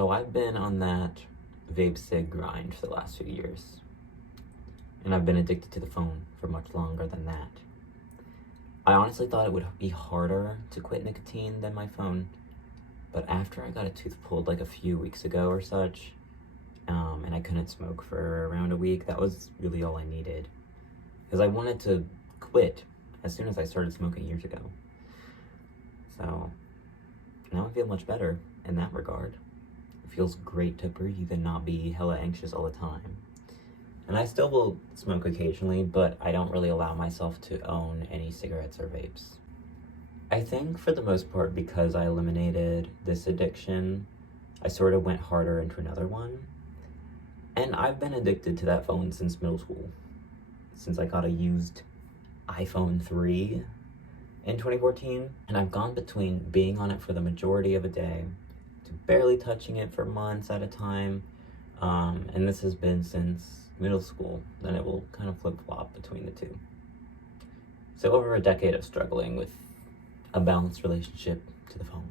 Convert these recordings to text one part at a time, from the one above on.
So I've been on that vape cig grind for the last few years, and I've been addicted to the phone for much longer than that. I honestly thought it would be harder to quit nicotine than my phone, but after I got a tooth pulled like a few weeks ago or such, and I couldn't smoke for around a week, that was really all I needed. Because I wanted to quit as soon as I started smoking years ago. So now I feel much better in that regard. It feels great to breathe and not be hella anxious all the time. And I still will smoke occasionally, but I don't really allow myself to own any cigarettes or vapes. I think for the most part, because I eliminated this addiction, I sort of went harder into another one. And I've been addicted to that phone since middle school. Since I got a used iPhone 3 in 2014. And I've gone between being on it for the majority of a day to barely touching it for months at a time. And this has been since middle school. Then it will kind of flip-flop between the two. So over a decade of struggling with a balanced relationship to the phone.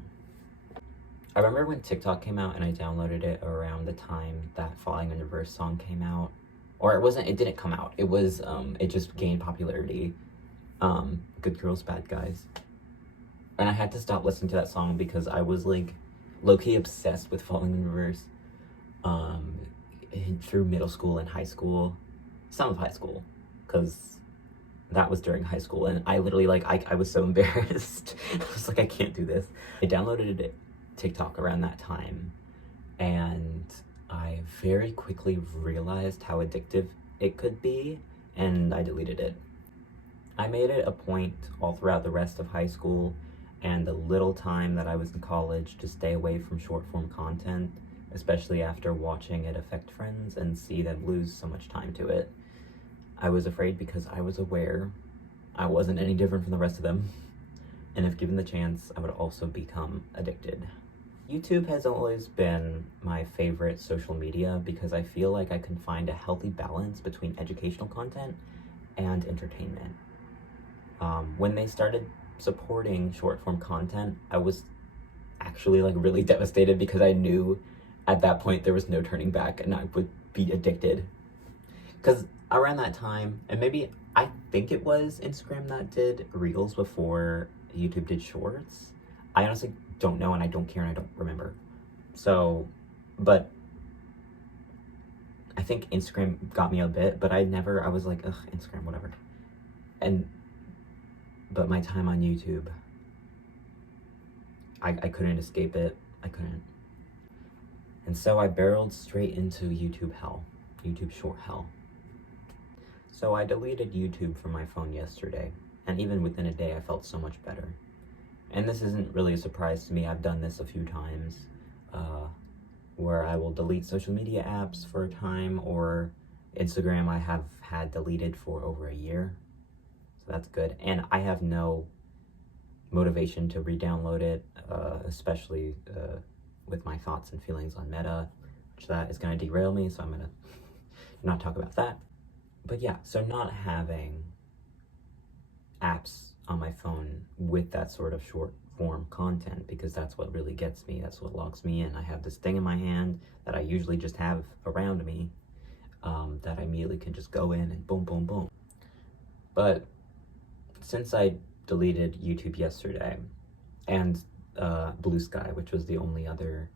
I remember when TikTok came out and I downloaded it around the time that Falling in Reverse song came out. Or it didn't come out. It just gained popularity. Good Girls, Bad Guys. And I had to stop listening to that song because I was like low-key obsessed with Falling in Reverse. Through middle school and high school. Some of high school. Because that was during high school. And I literally I was so embarrassed. I was like, I can't do this. I downloaded TikTok around that time. And I very quickly realized how addictive it could be, and I deleted it. I made it a point all throughout the rest of high school and the little time that I was in college to stay away from short-form content, especially after watching it affect friends and see them lose so much time to it. I was afraid because I was aware I wasn't any different from the rest of them, and if given the chance, I would also become addicted. YouTube has always been my favorite social media because I feel like I can find a healthy balance between educational content and entertainment. When they started supporting short-form content, I was actually really devastated because I knew at that point there was no turning back and I would be addicted. Because around that time, and maybe I think it was Instagram that did Reels before YouTube did Shorts. I honestly don't know, and I don't care, and I don't remember. So, but I think Instagram got me a bit, but I was like, ugh, Instagram, whatever. But my time on YouTube, I couldn't escape it. I couldn't. And so I barreled straight into YouTube hell, YouTube short hell. So I deleted YouTube from my phone yesterday, and even within a day, I felt so much better. And this isn't really a surprise to me. I've done this a few times, where I will delete social media apps for a time, or Instagram I have had deleted for over a year. So that's good. And I have no motivation to re-download it, especially with my thoughts and feelings on Meta, which that is going to derail me, so I'm going to not talk about that. But yeah, so not having apps on my phone with that sort of short form content, because that's what really gets me, that's what locks me in. I have this thing in my hand that I usually just have around me, that I immediately can just go in and boom, boom, boom. But since I deleted YouTube yesterday, and Blue Sky, which was the only other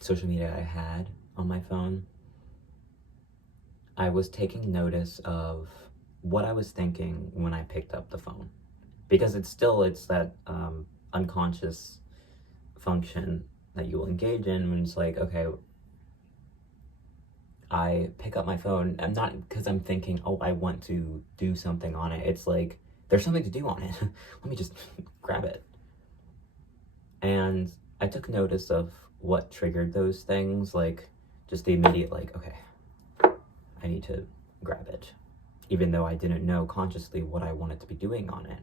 social media I had on my phone, I was taking notice of what I was thinking when I picked up the phone, because it's that unconscious function that you will engage in when it's like, okay, I pick up my phone. I'm not because I'm thinking, oh, I want to do something on it. It's like, there's something to do on it. Let me just grab it. And I took notice of what triggered those things, like just the immediate, okay, I need to grab it, even though I didn't know consciously what I wanted to be doing on it.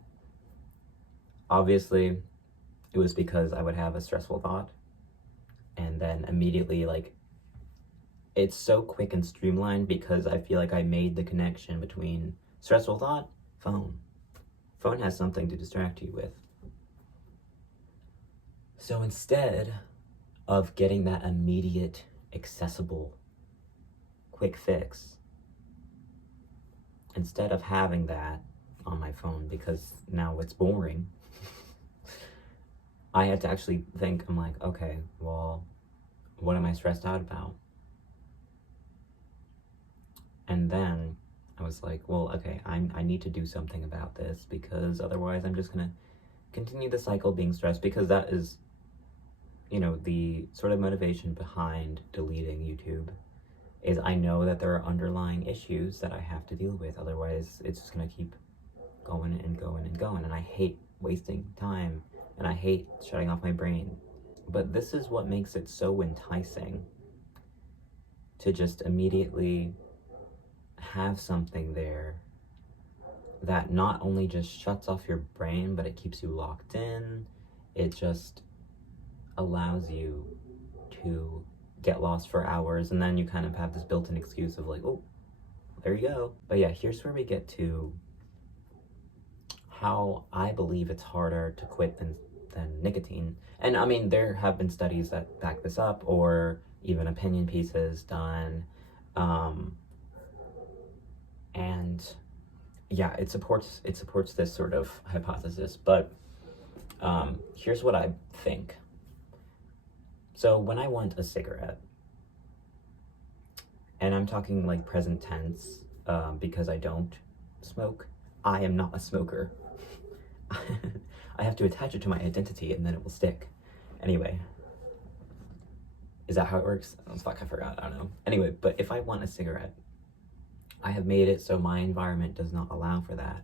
Obviously, it was because I would have a stressful thought, and then immediately, it's so quick and streamlined because I feel like I made the connection between stressful thought, phone. Phone has something to distract you with. So instead, of getting that immediate, accessible, quick fix, instead of having that on my phone, because now it's boring, I had to actually think, I'm like, okay, well, what am I stressed out about? And then I was like, well, okay, I need to do something about this, because otherwise I'm just gonna continue the cycle being stressed, because that is, the sort of motivation behind deleting YouTube is I know that there are underlying issues that I have to deal with. Otherwise, it's just gonna keep going and going and going. And I hate wasting time, and I hate shutting off my brain. But this is what makes it so enticing, to just immediately have something there that not only just shuts off your brain, but it keeps you locked in. It just allows you to get lost for hours, and then you kind of have this built-in excuse of like, oh, there you go. But yeah, here's where we get to how I believe it's harder to quit than nicotine. And I mean, there have been studies that back this up, or even opinion pieces done, and yeah, it supports this sort of hypothesis. But here's what I think. So when I want a cigarette, and I'm talking like present tense, because I don't smoke, I am not a smoker. I have to attach it to my identity, and then it will stick. Anyway, is that how it works? Oh, fuck, I forgot, I don't know. Anyway, but if I want a cigarette, I have made it so my environment does not allow for that.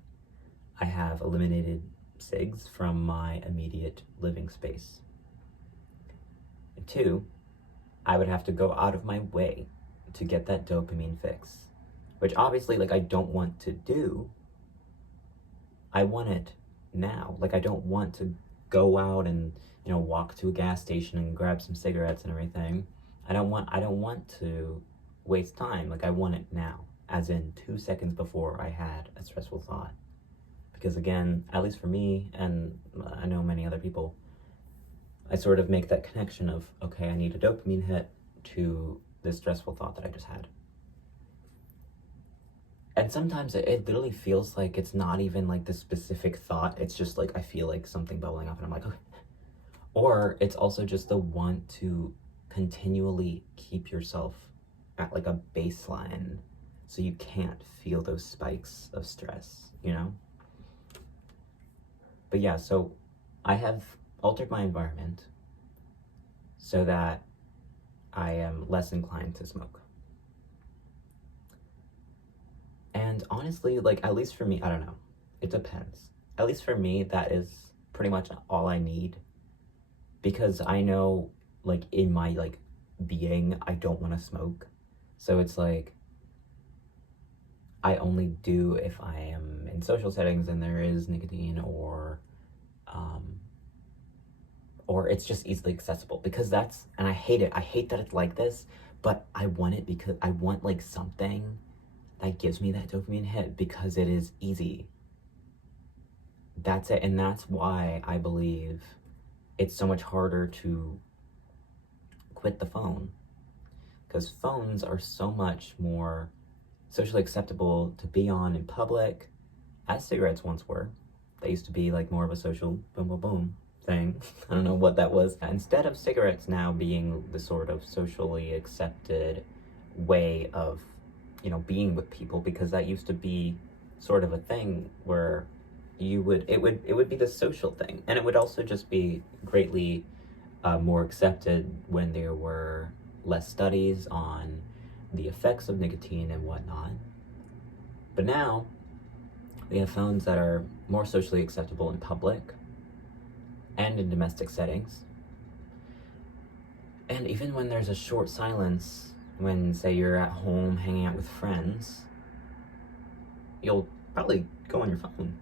I have eliminated cigs from my immediate living space. And 2, I would have to go out of my way to get that dopamine fix, which obviously, like, I don't want to do. I want it now. Like, I don't want to go out and, walk to a gas station and grab some cigarettes and everything. I don't want to waste time. Like, I want it now, as in 2 seconds before I had a stressful thought. Because again, at least for me, and I know many other people, I sort of make that connection of, okay, I need a dopamine hit to this stressful thought that I just had. And sometimes it literally feels like it's not even like the specific thought. It's just like, I feel like something bubbling up and I'm like, okay. Or it's also just the want to continually keep yourself at like a baseline so you can't feel those spikes of stress, But yeah, so I have altered my environment so that I am less inclined to smoke. And honestly, like, at least for me, I don't know, it depends. At least for me, that is pretty much all I need, because I know, like, in my, like, being, I don't want to smoke. So it's like, I only do if I am in social settings and there is nicotine, or it's just easily accessible, because that's, and I hate it. I hate that it's like this, but I want it because I want like something that gives me that dopamine hit, because it is easy. That's it. And that's why I believe it's so much harder to quit the phone, because phones are so much more socially acceptable to be on in public, as cigarettes once were. They used to be like more of a social boom boom boom thing. I don't know what that was. Instead of cigarettes now being the sort of socially accepted way of, being with people, because that used to be sort of a thing where it would be the social thing, and it would also just be greatly more accepted when there were less studies on the effects of nicotine and whatnot. But now we have phones that are more socially acceptable in public and in domestic settings. And even when there's a short silence, when, say, you're at home hanging out with friends, you'll probably go on your phone,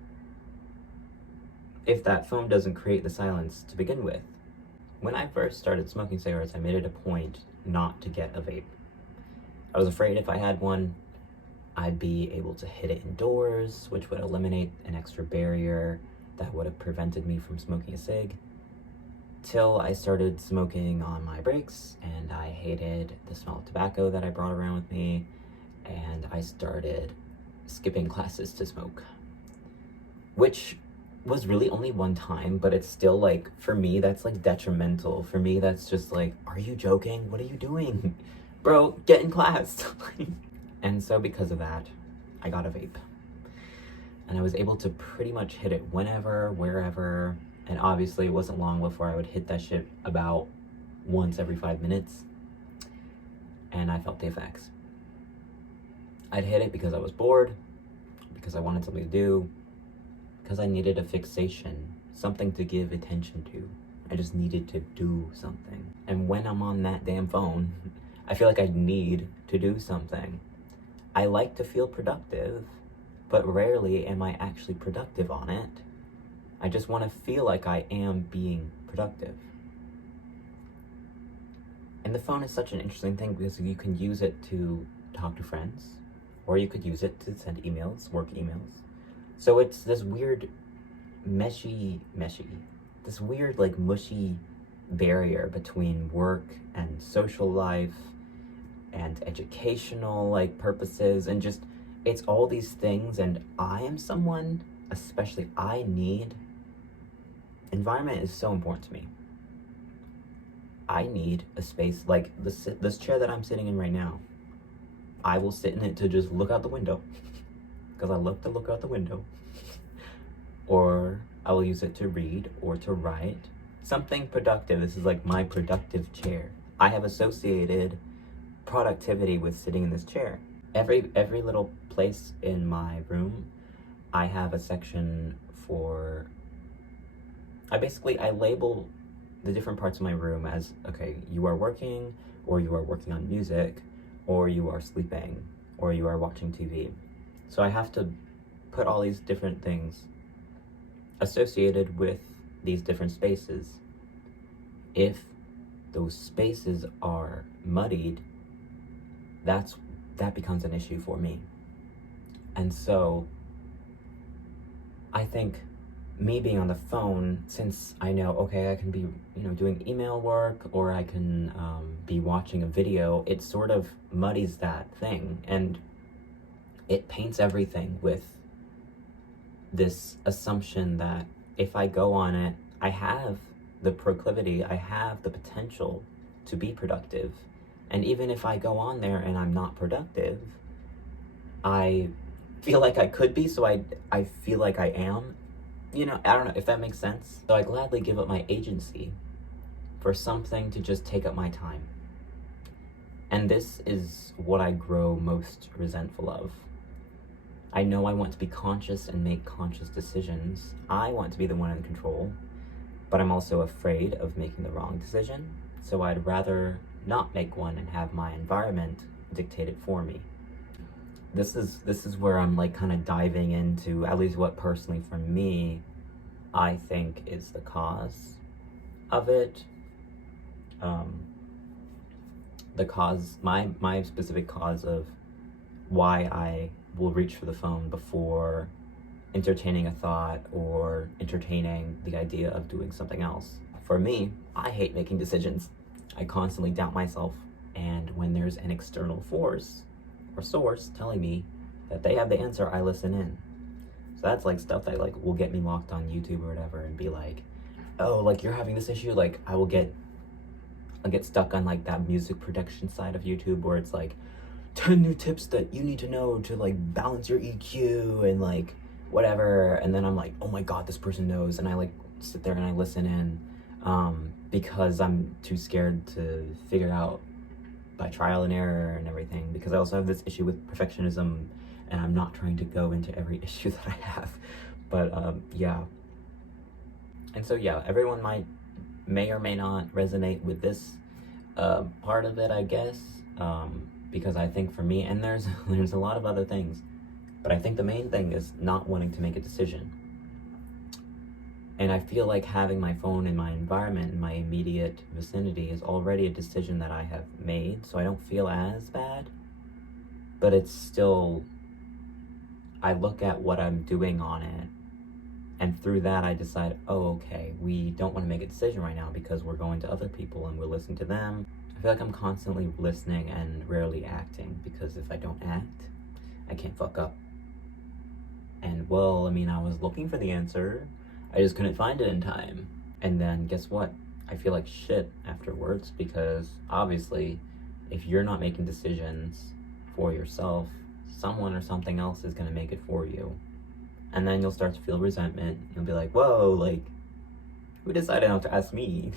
if that phone doesn't create the silence to begin with. When I first started smoking cigarettes, I made it a point not to get a vape. I was afraid if I had one, I'd be able to hit it indoors, which would eliminate an extra barrier that would have prevented me from smoking a cig. till I started smoking on my breaks, and I hated the smell of tobacco that I brought around with me, and I started skipping classes to smoke, which was really only one time, but it's still like, for me, that's like detrimental. For me, that's just like, are you joking? What are you doing? Bro, get in class. And so because of that, I got a vape. And I was able to pretty much hit it whenever, wherever, and obviously it wasn't long before I would hit that shit about once every 5 minutes, and I felt the effects. I'd hit it because I was bored, because I wanted something to do, because I needed a fixation, something to give attention to. I just needed to do something. And when I'm on that damn phone, I feel like I need to do something. I like to feel productive, but rarely am I actually productive on it. I just want to feel like I am being productive. And the phone is such an interesting thing because you can use it to talk to friends, or you could use it to send emails, work emails. So it's this weird this weird like mushy barrier between work and social life and educational like purposes, and just, it's all these things. And I am someone, especially environment is so important to me. I need a space like this chair that I'm sitting in right now. I will sit in it to just look out the window because I love to look out the window. Or I will use it to read or to write. Something productive. This is like my productive chair. I have associated productivity with sitting in this chair. Every little place in my room, I have a section for, I label the different parts of my room as, okay, you are working, or you are working on music, or you are sleeping, or you are watching TV. So I have to put all these different things associated with these different spaces. If those spaces are muddied, that becomes an issue for me. And so I think me being on the phone, since I know, okay, I can be, doing email work, or I can be watching a video, it sort of muddies that thing, and it paints everything with this assumption that if I go on it, I have the proclivity, I have the potential to be productive. And even if I go on there and I'm not productive, I feel like I could be, so I feel like I am. I don't know if that makes sense. So I gladly give up my agency for something to just take up my time. And this is what I grow most resentful of. I know I want to be conscious and make conscious decisions. I want to be the one in control, but I'm also afraid of making the wrong decision. So I'd rather not make one and have my environment dictate it for me. This is where I'm like kind of diving into, at least what personally for me, I think is the cause of it. My specific cause of why I will reach for the phone before entertaining a thought or entertaining the idea of doing something else. For me, I hate making decisions. I constantly doubt myself, and when there's an external force or source telling me that they have the answer, I listen in. So that's like stuff that like will get me locked on YouTube or whatever and be like, oh, like you're having this issue, like I'll get stuck on like that music production side of YouTube where it's like 10 new tips that you need to know to like balance your EQ and like whatever, and then I'm like, oh my god, this person knows, and I like sit there and I listen in because I'm too scared to figure out by trial and error and everything, because I also have this issue with perfectionism, and I'm not trying to go into every issue that I have, but yeah. And so yeah, everyone may or may not resonate with this part of it, I guess, because I think for me, and there's a lot of other things, but I think the main thing is not wanting to make a decision. And I feel like having my phone in my environment, in my immediate vicinity, is already a decision that I have made, so I don't feel as bad. But it's still, I look at what I'm doing on it, And through that, I decide, oh, okay, we don't want to make a decision right now because we're going to other people and we're listening to them. I feel like I'm constantly listening and rarely acting, because if I don't act, I can't fuck up. And well, I mean, I was looking for the answer. I just couldn't find it in time. And then guess what? I feel like shit afterwards, because obviously, if you're not making decisions for yourself, someone or something else is going to make it for you. And then you'll start to feel resentment. You'll be like, whoa, like, who decided not to ask me?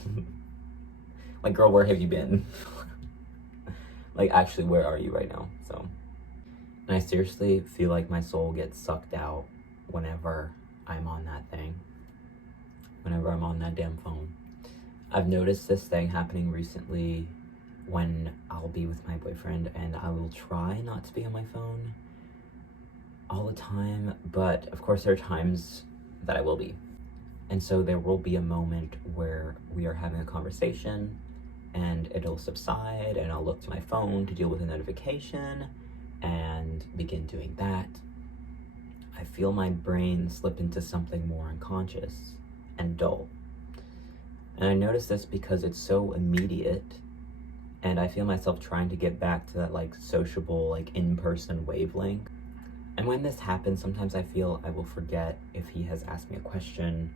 Like, girl, where have you been? Like, actually, where are you right now? So, and I seriously feel like my soul gets sucked out whenever I'm on that thing. Whenever I'm on that damn phone. I've noticed this thing happening recently when I'll be with my boyfriend, and I will try not to be on my phone all the time, but of course there are times that I will be. And so there will be a moment where we are having a conversation and it'll subside, and I'll look to my phone to deal with a notification and begin doing that. I feel my brain slip into something more unconscious and dull. And I notice this because it's so immediate, and I feel myself trying to get back to that like sociable, like in-person wavelength. And when this happens, sometimes I feel I will forget if he has asked me a question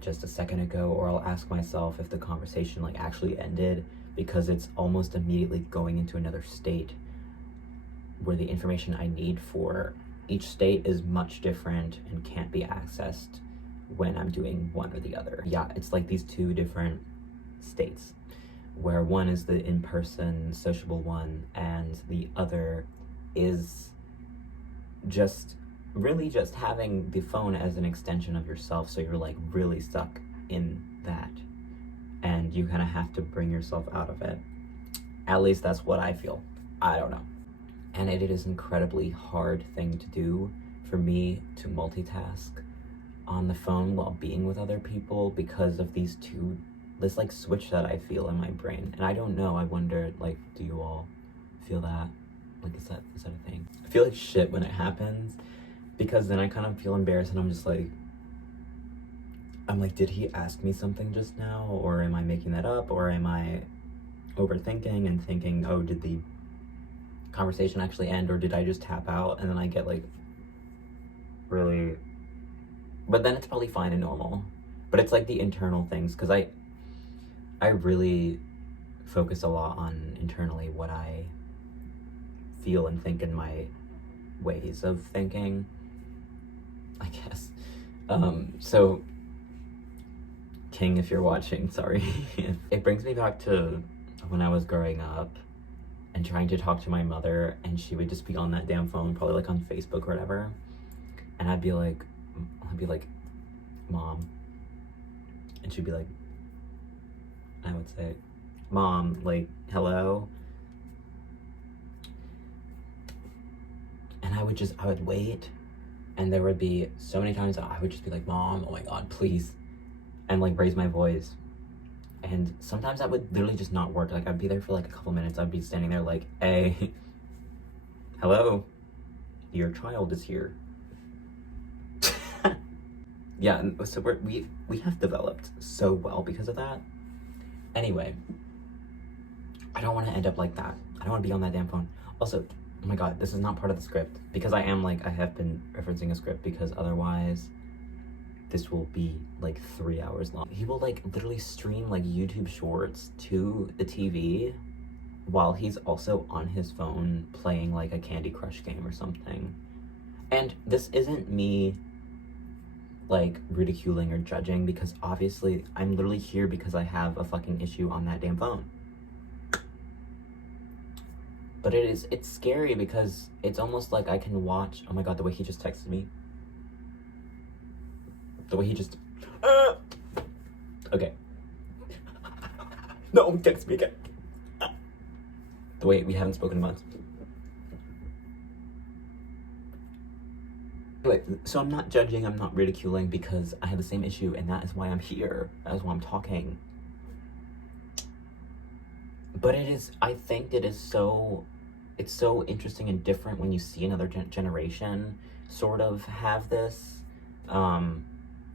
just a second ago, or I'll ask myself if the conversation like actually ended, because it's almost immediately going into another state where the information I need for each state is much different and can't be accessed when I'm doing one or the other. Yeah, it's like these two different states, where one is the in-person sociable one and the other is just really just having the phone as an extension of yourself. So you're like really stuck in that, and you kind of have to bring yourself out of it. At least that's what I feel. I don't know. And it is an incredibly hard thing to do for me to multitask on the phone while being with other people, because of this like switch that I feel in my brain. And I don't know, I wonder, like, do you all feel that? Like, is that a thing? I feel like shit when it happens, because then I kind of feel embarrassed, and I'm like, did he ask me something just now? Or am I making that up? Or am I overthinking and thinking, oh, did the conversation actually end, or did I just tap out? And then I get like really, but then it's probably fine and normal. But it's like the internal things, because I really focus a lot on internally what I feel and think in my ways of thinking, I guess. So King, if you're watching, sorry. It brings me back to when I was growing up and trying to talk to my mother, and she would just be on that damn phone, probably like on Facebook or whatever. And I'd be like, Mom. And she'd be like, I would say, Mom, like, hello? And I would wait, and there would be so many times I would just be like, Mom, oh my God, please. And like raise my voice. And sometimes that would literally just not work. Like, I'd be there for like a couple minutes. I'd be standing there like, hey, hello, your child is here. Yeah, so we have developed so well because of that. Anyway, I don't want to end up like that. I don't want to be on that damn phone. Also, oh my God, this is not part of the script, because I have been referencing a script, because otherwise this will be like 3 hours long. He will like literally stream like YouTube shorts to the TV while he's also on his phone playing like a Candy Crush game or something. And this isn't me like ridiculing or judging, because obviously I'm literally here because I have a fucking issue on that damn phone. But it's scary, because it's almost like I can watch, oh my God, the way he just texted me. The way he just, okay. No, text me again. The way we haven't spoken in months. Anyway, so I'm not judging, I'm not ridiculing, because I have the same issue, and that is why I'm here. That is why I'm talking. But I think it's so interesting and different when you see another generation sort of have this,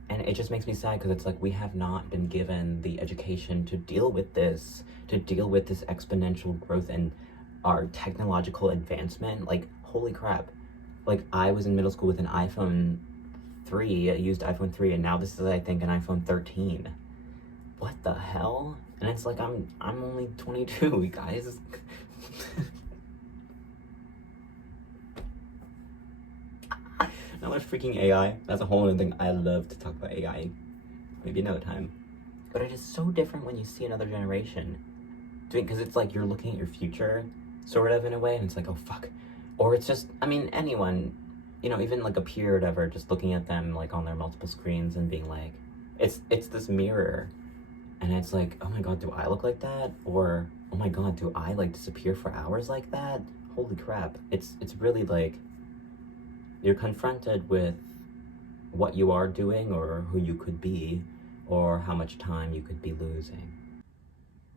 And it just makes me sad because it's like we have not been given the education to deal with this exponential growth and our technological advancement. Like, holy crap. Like, I was in middle school with an iPhone 3, I used iPhone 3, and now this is, I think, an iPhone 13. What the hell? And it's like, I'm only 22, guys. Now there's freaking AI. That's a whole other thing. I love to talk about AI. Maybe another time. But it is so different when you see another generation doing, because it's like you're looking at your future, sort of, in a way, and it's like, oh fuck. Or it's just, I mean, anyone, you know, even like a peer or whatever, just looking at them like on their multiple screens and being like, it's this mirror. And it's like, oh my god, do I look like that? Or, oh my god, do I like disappear for hours like that? Holy crap. It's really like, you're confronted with what you are doing or who you could be or how much time you could be losing.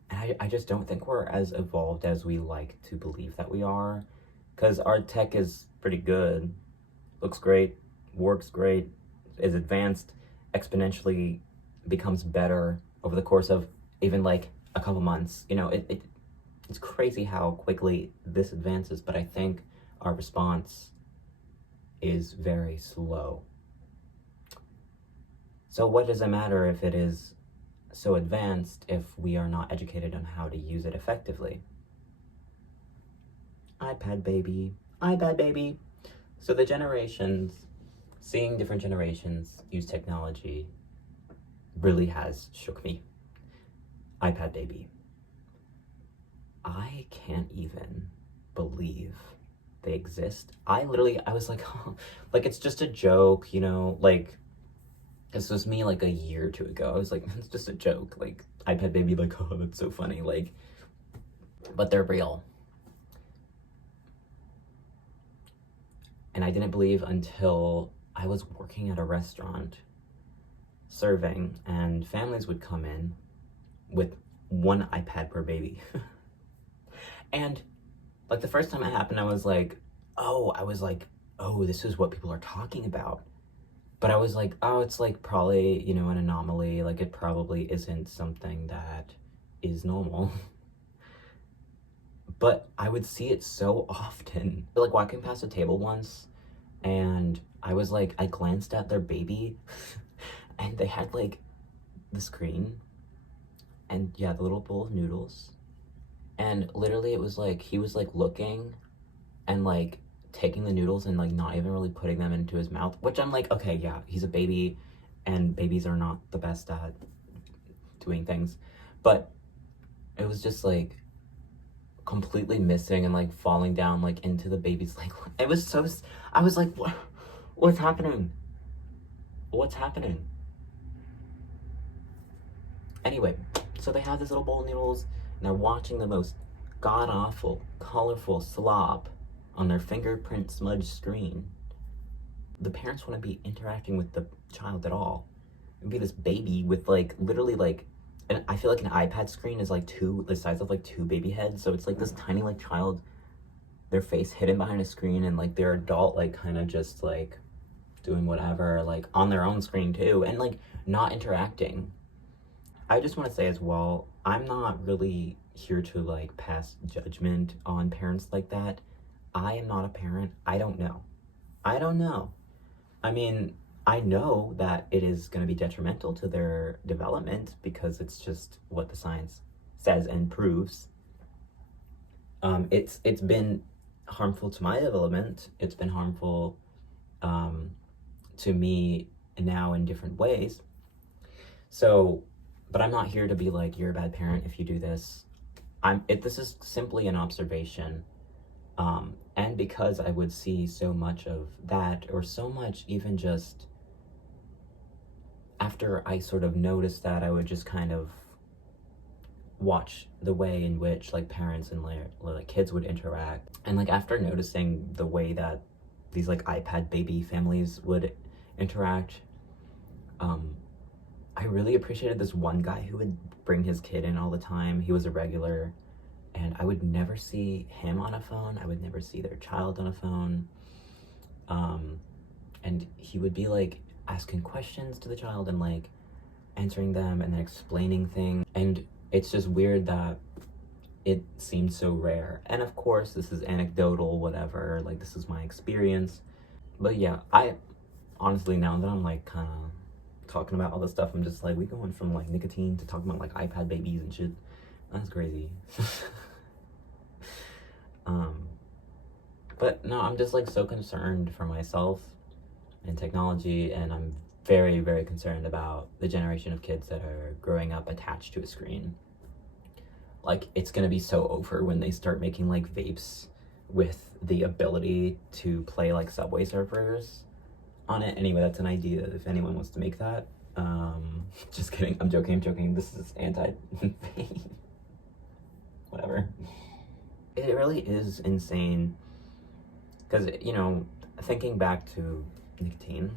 And I just don't think we're as evolved as we like to believe that we are, because our tech is pretty good, looks great, works great, is advanced, exponentially becomes better over the course of even like a couple months. You know, it's crazy how quickly this advances, but I think our response is very slow. So what does it matter if it is so advanced if we are not educated on how to use it effectively? iPad baby, iPad baby. So the generations, seeing different generations use technology really has shook me. iPad baby. I can't even believe they exist. I was like, oh, like, it's just a joke, you know, like, this was me like a year or two ago. I was like, it's just a joke, like, iPad baby, like, oh, that's so funny, like, but they're real. And I didn't believe until I was working at a restaurant serving, and families would come in with one iPad per baby. And like the first time it happened, I was like, oh, this is what people are talking about. But I was like, oh, it's like probably, you know, an anomaly. Like, it probably isn't something that is normal. But I would see it so often. Like, walking past a table once, and I was like, I glanced at their baby, and they had like the screen, and yeah, the little bowl of noodles. And literally it was like, he was like looking and like taking the noodles and like not even really putting them into his mouth, which I'm like, okay, yeah, he's a baby and babies are not the best at doing things. But it was just like completely missing and like falling down like into the baby's like, it was so, I was like, what's happening? What's happening? Anyway, so they have this little bowl of noodles, and they're watching the most god-awful, colorful slop on their fingerprint smudged screen. The parents wouldn't be interacting with the child at all. It'd be this baby with like, literally like, and I feel like an iPad screen is like the size of like two baby heads, so it's like this tiny like child, their face hidden behind a screen, and like their adult like kind of just like doing whatever, like on their own screen too, and like not interacting. I just want to say as well, I'm not really here to like pass judgment on parents like that. I am not a parent. I don't know. I mean, I know that it is going to be detrimental to their development because it's just what the science says and proves. It's been harmful to my development. It's been harmful to me now in different ways. So, but I'm not here to be like, you're a bad parent if you do this. This is simply an observation. And because I would see so much of that, or so much even just after I sort of noticed that, I would just kind of watch the way in which like parents and like kids would interact. And like after noticing the way that these like iPad baby families would interact, I really appreciated this one guy who would bring his kid in all the time. He was a regular, and I would never see him on a phone. I would never see their child on a phone. And he would be like asking questions to the child and like answering them and then explaining things. And it's just weird that it seems so rare. And of course, this is anecdotal, whatever, like this is my experience. But yeah, I honestly, now that I'm like kind of talking about all this stuff, I'm just like, we going from like nicotine to talking about like iPad babies and shit. That's crazy. But no, I'm just like so concerned for myself and technology, and I'm very, very concerned about the generation of kids that are growing up attached to a screen. Like, it's gonna be so over when they start making like vapes with the ability to play like Subway Surfers on it. Anyway, that's an idea if anyone wants to make that. Just kidding. I'm joking. This is anti-vape. Whatever. It really is insane. Because, you know, thinking back to nicotine,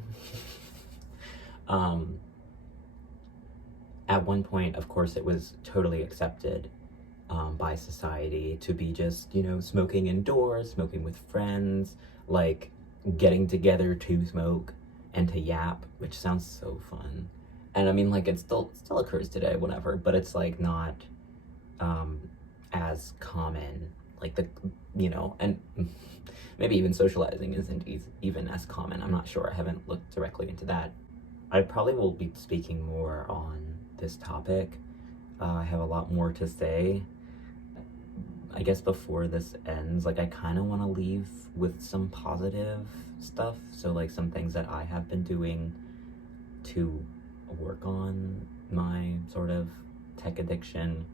at one point, of course, it was totally accepted by society to be just, you know, smoking indoors, smoking with friends, like getting together to smoke and to yap, which sounds so fun. And I mean, like, it still occurs today, whatever, but it's like not as common, like the, you know, and maybe even socializing isn't even as common. I'm not sure. I haven't looked directly into that. I probably will be speaking more on this topic. I have a lot more to say. I guess before this ends, like, I kind of want to leave with some positive stuff. So, like, some things that I have been doing to work on my sort of tech addiction.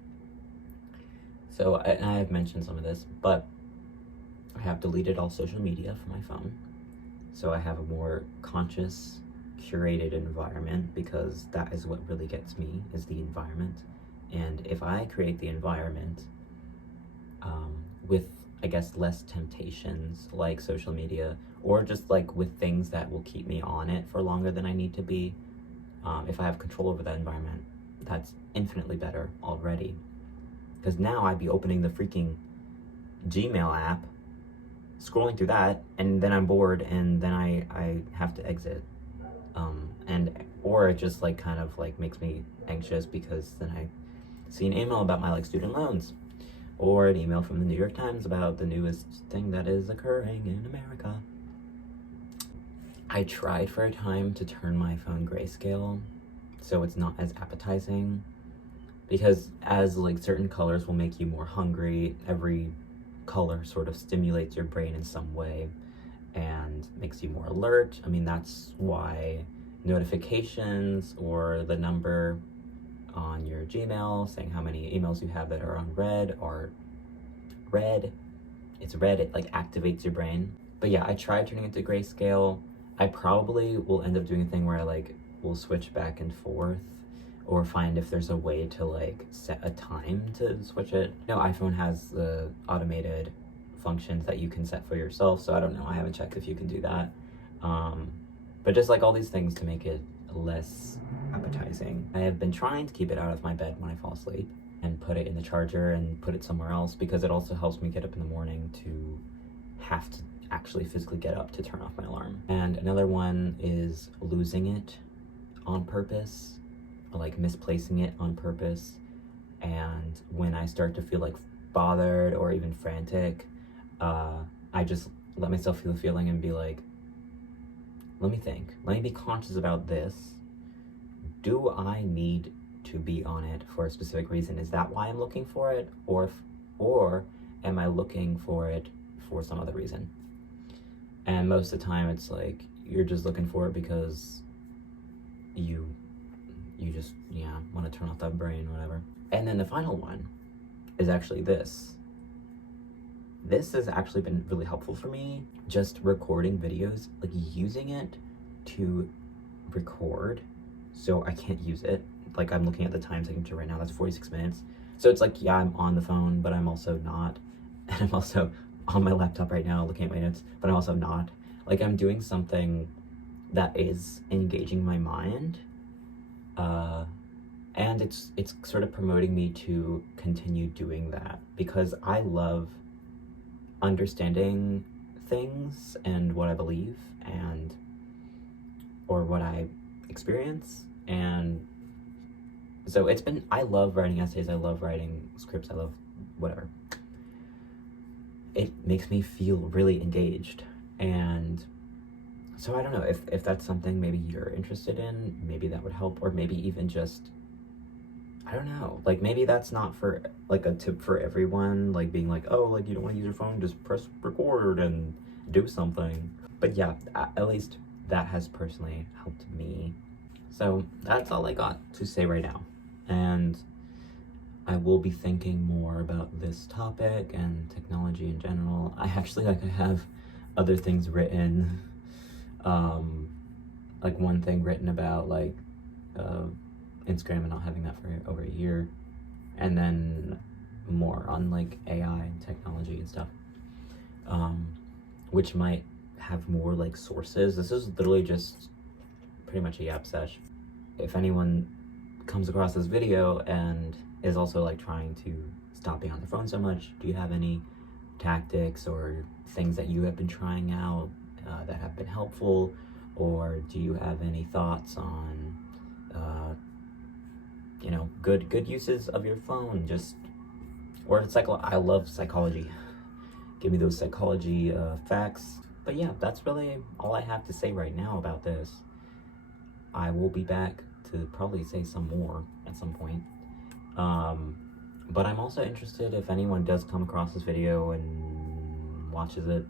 So, and I have mentioned some of this, but I have deleted all social media from my phone. So I have a more conscious, curated environment, because that is what really gets me, is the environment. And if I create the environment with, I guess, less temptations like social media, or just like with things that will keep me on it for longer than I need to be, if I have control over that environment, that's infinitely better already. Because now I'd be opening the freaking Gmail app, scrolling through that, and then I'm bored, and then I have to exit. Or it just like kind of like makes me anxious, because then I see an email about my like student loans, or an email from the New York Times about the newest thing that is occurring in America. I tried for a time to turn my phone grayscale so it's not as appetizing, because as like certain colors will make you more hungry, every color sort of stimulates your brain in some way and makes you more alert. I mean, that's why notifications or the number on your Gmail saying how many emails you have that are on red are red. It's red, it like activates your brain. But yeah, I tried turning it to grayscale. I probably will end up doing a thing where I like will switch back and forth, or find if there's a way to like set a time to switch it. You know, iPhone has the automated functions that you can set for yourself, so I don't know, I haven't checked if you can do that. But just like all these things to make it less appetizing. I have been trying to keep it out of my bed when I fall asleep, and put it in the charger and put it somewhere else, because it also helps me get up in the morning to have to actually physically get up to turn off my alarm. And another one is losing it on purpose, like misplacing it on purpose. And when I start to feel like bothered or even frantic, I just let myself feel the feeling and be like, let me think, let me be conscious about this. Do I need to be on it for a specific reason? Is that why I'm looking for it? Or am I looking for it for some other reason? And most of the time it's like, you're just looking for it because you just, yeah, want to turn off that brain, whatever. And then the final one is actually this. This has actually been really helpful for me, just recording videos, like using it to record. So I can't use it. Like, I'm looking at the time signature right now, that's 46 minutes. So it's like, yeah, I'm on the phone, but I'm also not. And I'm also on my laptop right now looking at my notes, but I'm also not. Like, I'm doing something that is engaging my mind. And it's sort of promoting me to continue doing that, because I love understanding things and what I believe, and or what I experience. And so I love writing essays, I love writing scripts, I love whatever. It makes me feel really engaged. And so I don't know if that's something maybe you're interested in, maybe that would help, or maybe even just, I don't know, like maybe that's not for like a tip for everyone, like being like, oh, like you don't want to use your phone, just press record and do something. But yeah, at least that has personally helped me. So that's all I got to say right now. And I will be thinking more about this topic and technology in general. I have other things written. Like one thing written about like Instagram and not having that for over a year. And then more on like AI and technology and stuff. Which might have more like sources. This is literally just pretty much a yap sesh. If anyone comes across this video and is also like trying to stop being on their phone so much, do you have any tactics or things that you have been trying out that have been helpful? Or do you have any thoughts on you know, good uses of your phone? Just, or it's like, I love psychology, give me those psychology facts. But yeah, that's really all I have to say right now about this. I will be back to probably say some more at some point. But I'm also interested if anyone does come across this video and watches it,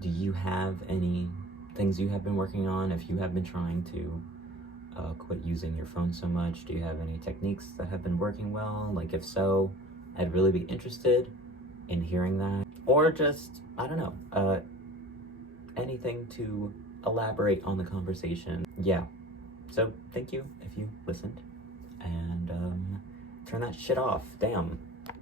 do you have any things you have been working on? If you have been trying to quit using your phone so much, do you have any techniques that have been working well? Like if so, I'd really be interested in hearing that. Or just, I don't know, anything to elaborate on the conversation. Yeah, so thank you if you listened, and turn that shit off. Damn.